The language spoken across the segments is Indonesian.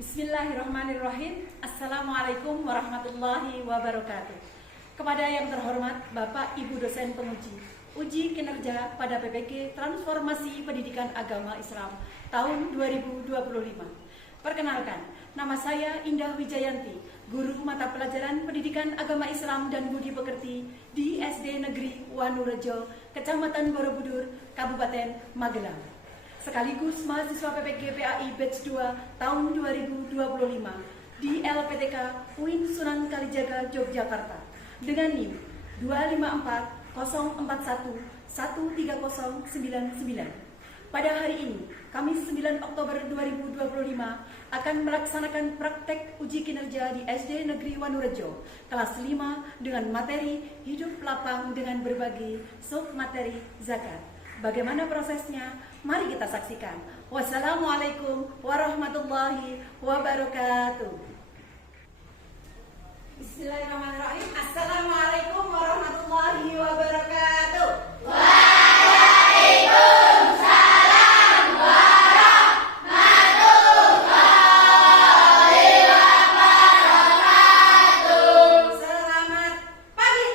Bismillahirrahmanirrahim. Assalamualaikum warahmatullahi wabarakatuh. Kepada yang terhormat Bapak Ibu dosen penguji uji kinerja pada PPG Transformasi Pendidikan Agama Islam tahun 2025. Perkenalkan, nama saya Indah Wijayanti, guru mata pelajaran Pendidikan Agama Islam dan Budi Pekerti di SD Negeri Wanurejo, Kecamatan Borobudur, Kabupaten Magelang. Sekaligus mahasiswa PPG PAI Batch 2 tahun 2025 di LPTK UIN Sunan Kalijaga, Yogyakarta dengan NIM 254011399. Pada hari ini, Kamis 9 Oktober 2025 akan melaksanakan praktek uji kinerja di SD Negeri Wanurejo kelas 5 dengan materi hidup lapang dengan berbagai submateri zakat. Bagaimana prosesnya? Mari kita saksikan. Wassalamualaikum warahmatullahi wabarakatuh. Bismillahirrahmanirrahim. Assalamualaikum warahmatullahi wabarakatuh. Waalaikumsalam warahmatullahi wabarakatuh. Selamat pagi.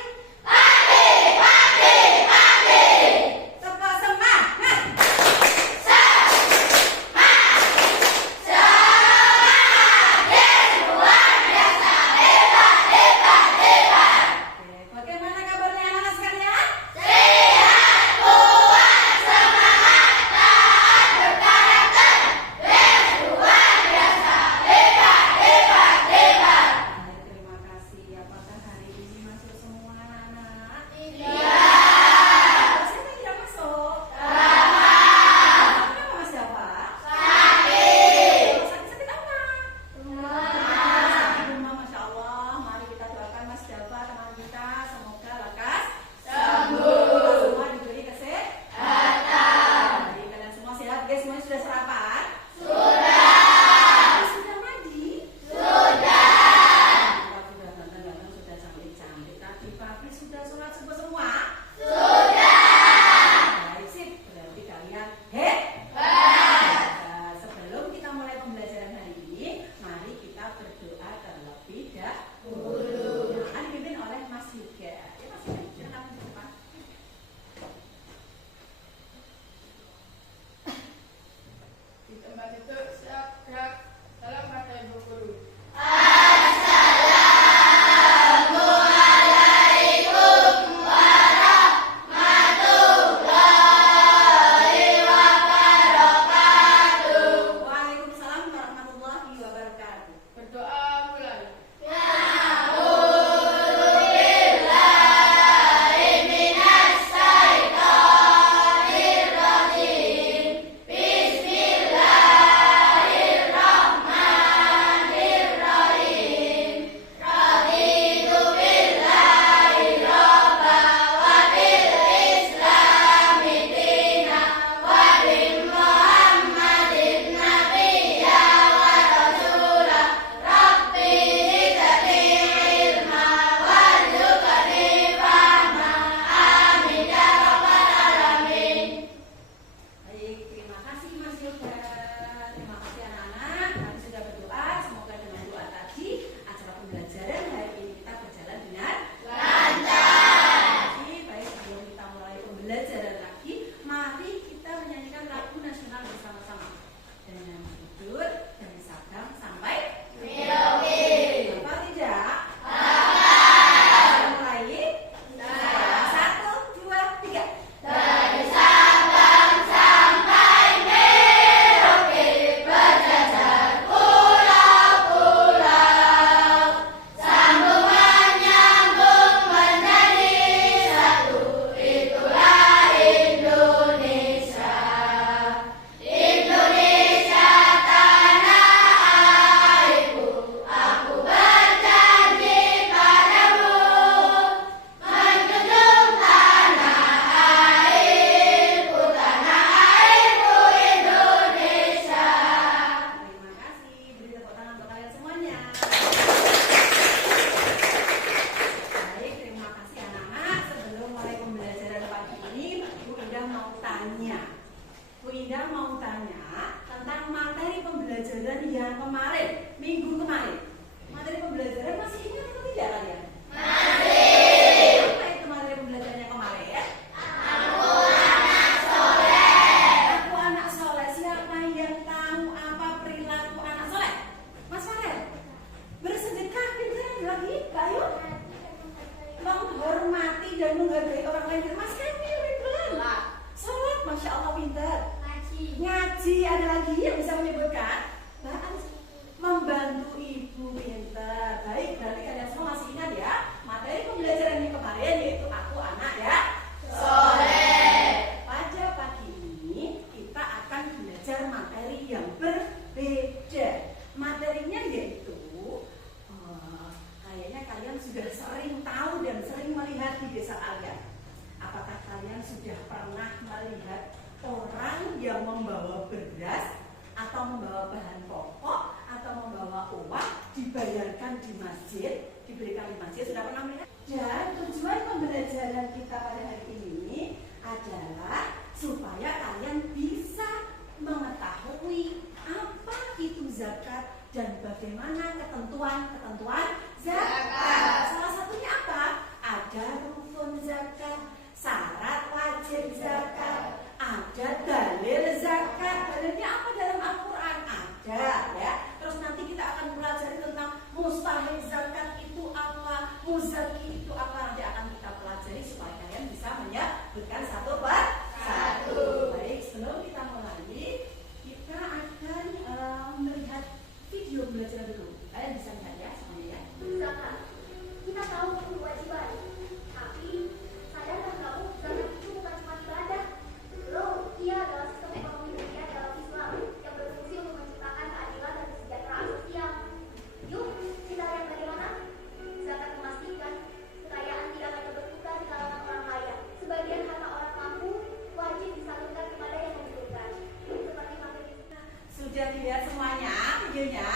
pembelajaran yang kemarin, minggu kemarin. Materi pembelajaran masih ingat atau tidak kalian? Masih. Apa itu materi pembelajaran yang kemarin? Aku anak soleh. Aku anak soleh. Siapa yang tahu apa perilaku anak soleh? Mas Farel. Bersedekah, pinteran lagi, ayo. Menghormati dan menghargai orang lain. Mas Kamil, pinteran. Sholat, masya Allah pinter. Ngaji, ada lagi yang bisa menyebutkan? Membantu ibu, pinter. Baik, berarti kalian semua masih ingat ya materi pembelajaran yang kemarin, yaitu aku anak ya soleh. Pada pagi ini kita akan belajar materi yang berbeda. Materinya yaitu kayaknya kalian sudah sering tahu dan sering melihat di desa kalian. Apakah kalian sudah pernah melihat orang yang membawa beras atau membawa bahan pokok atau membawa uang dibayarkan di masjid, diberikan di masjid? Sudah pernah melihat? Dan tujuan pembelajaran kita pada hari ini adalah supaya kalian bisa mengetahui apa itu zakat dan bagaimana ketentuan zakat. Salah satunya apa? Ada rukun zakat, syarat wajib zakat, ada dalil zakat. Dalilnya apa dalam Al-Quran? Ada ya. Terus nanti kita akan pelajari tentang mustahil zakat itu apa, muzaki itu apa. Nanti akan kita pelajari supaya kalian bisa menyebutkan satu per satu. Baik, sebelum kita mulai, kita akan melihat video belajar dulu. Kalian bisa lihat ya semuanya ya. Zakat, kita tahu itu kewajiban, tapi sadarkah kamu zakat itu bukan cuma ibadah? Loh, ia adalah sistem ekonomi dunia dalam Islam yang berfungsi untuk menciptakan keadilan dan kesejahteraan sosial. Yuk, kita lihat bagaimana zakat memastikan kekayaan tidak hanya bertukar di kalangan orang kaya. Sebagian harta orang mampu wajib disalurkan kepada yang membutuhkan. Seperti materi. Sudah dilihat semuanya videonya?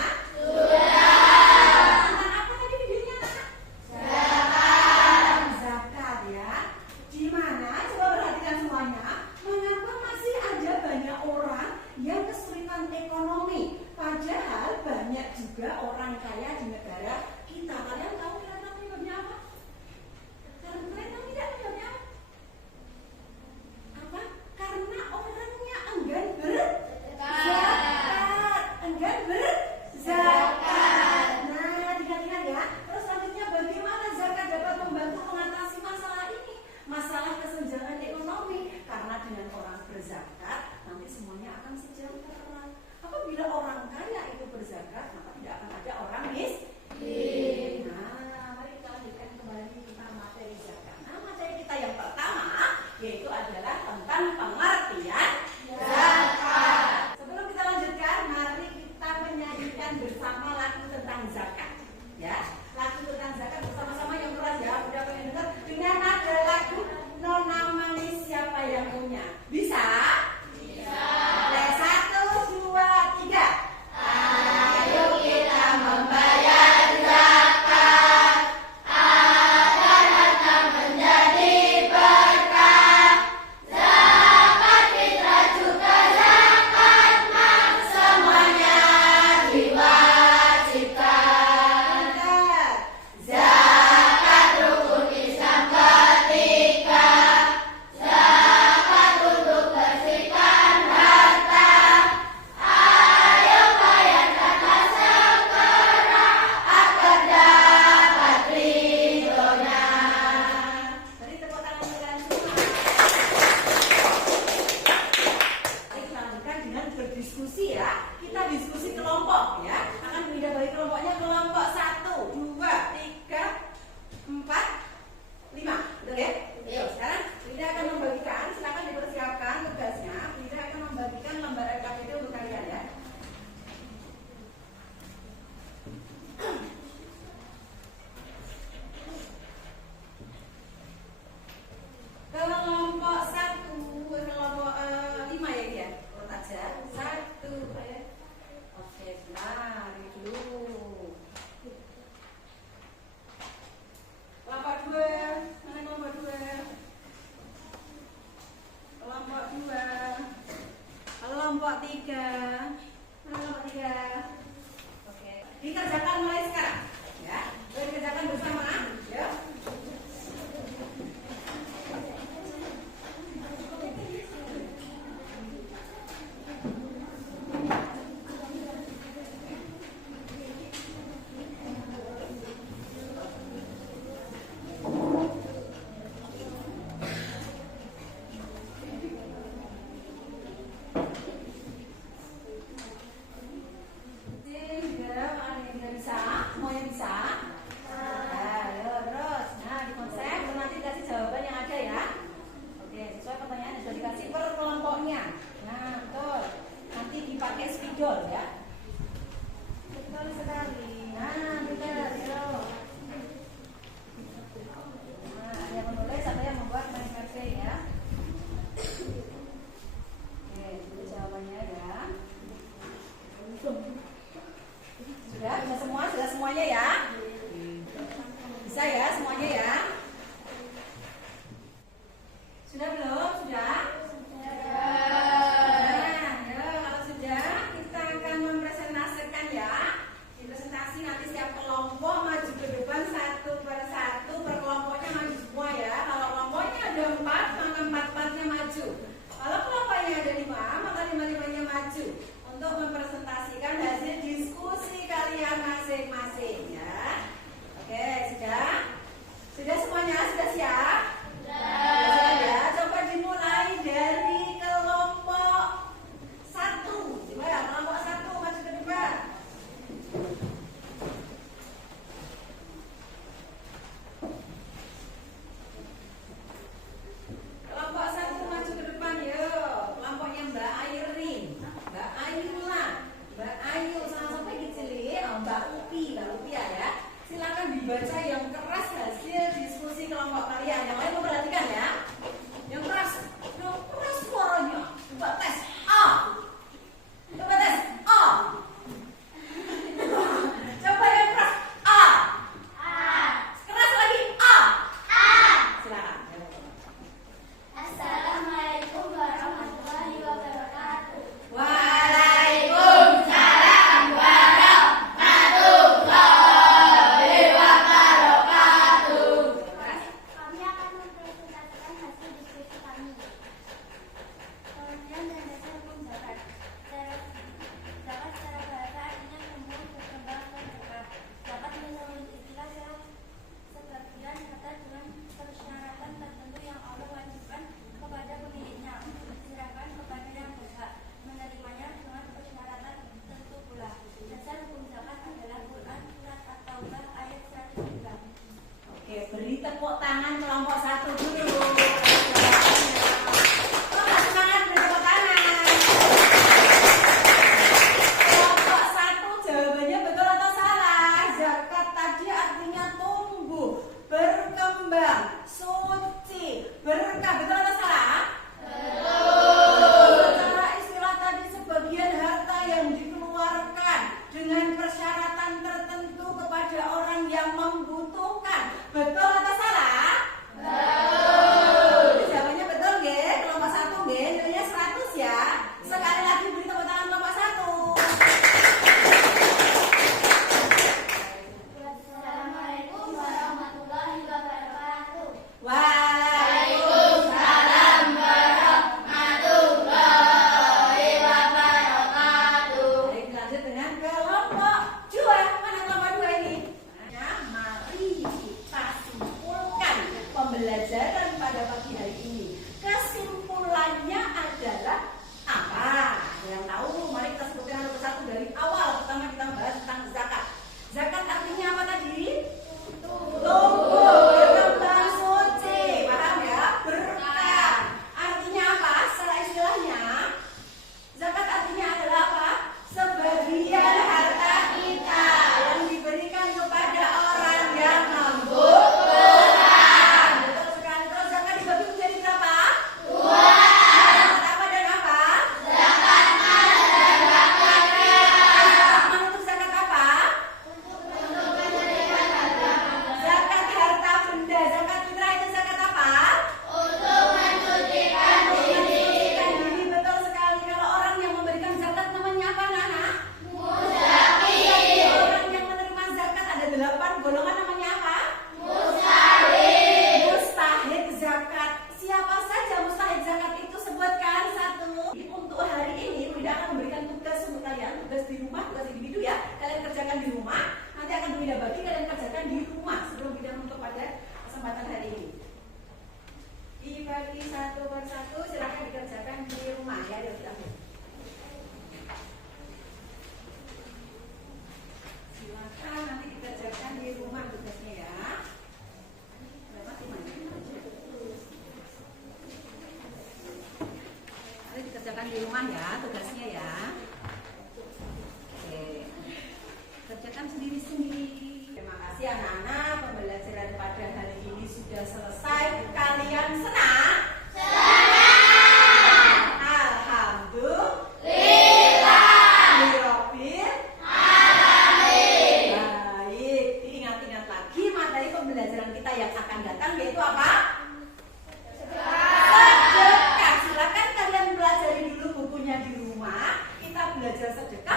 Orang kaya di negara kita. Kalian tahu kira-kira penyebabnya apa? Kalian tahu tidak penyebabnya apa? Karena orangnya enggan berzakat. Nah, ingat-ingat ya. Terus selanjutnya bagaimana zakat dapat membantu mengatasi masalah ini? Masalah kesenjangan ekonomi. Karena dengan orang berzakat nanti semuanya akan sejahtera. Apabila orang kaya itu berzakat, maka tidak akan ada orang miskin. Nah, mari kita lanjutkan kembali tentang materi zakat. Nah, materi kita yang pertama yaitu adalah tentang pengertian zakat. Sebelum kita lanjutkan, mari kita menyanyikan bersama lagu tentang zakat. Ya, lagu tentang zakat bersama-sama yang keras ya. Udah pengen dengar? Dengan nada lagu Nona Manis siapa yang punya? Bisa? Bisa. 1, 2, 3. Ayo kita membayar zakat agar harta menjadi berkah. Zakat fitrah juga zakat mal, semuanya diwajibkan. Zakat rukun Islam ketiga. Zakat untuk bersihkan harta. Ayo bayarkan hasil gerak agar dapat ridhonya. Beri tepuk tangan kalian semua. Mari kita lanjutkan dengan berdiskusi ya. Kita diskusi kelompok ya. Akan pindah bagi kelompoknya kelompok 1, 2, 3, 4, 5. Betul ya? Yuk, sekarang Frida akan membagikan. Silakan dipersiapkan tugasnya. Frida akan membagikan lembar LKPD untuk kalian ya. Kelompok 1, kelompok 5 ya dia. Urut aja. 1, spidol ya. Betul sekali. Nah, benar, yo. Nah, ada yang menulis, ada yang membuat mind mapping ya. Oke, itu jawabannya ya. Sudah, bisa semua, sudah semuanya ya. Bisa ya semuanya ya. Sudah belum? Sudah? Sudah. Nah, ya, kalau sudah kita akan belajar sedekah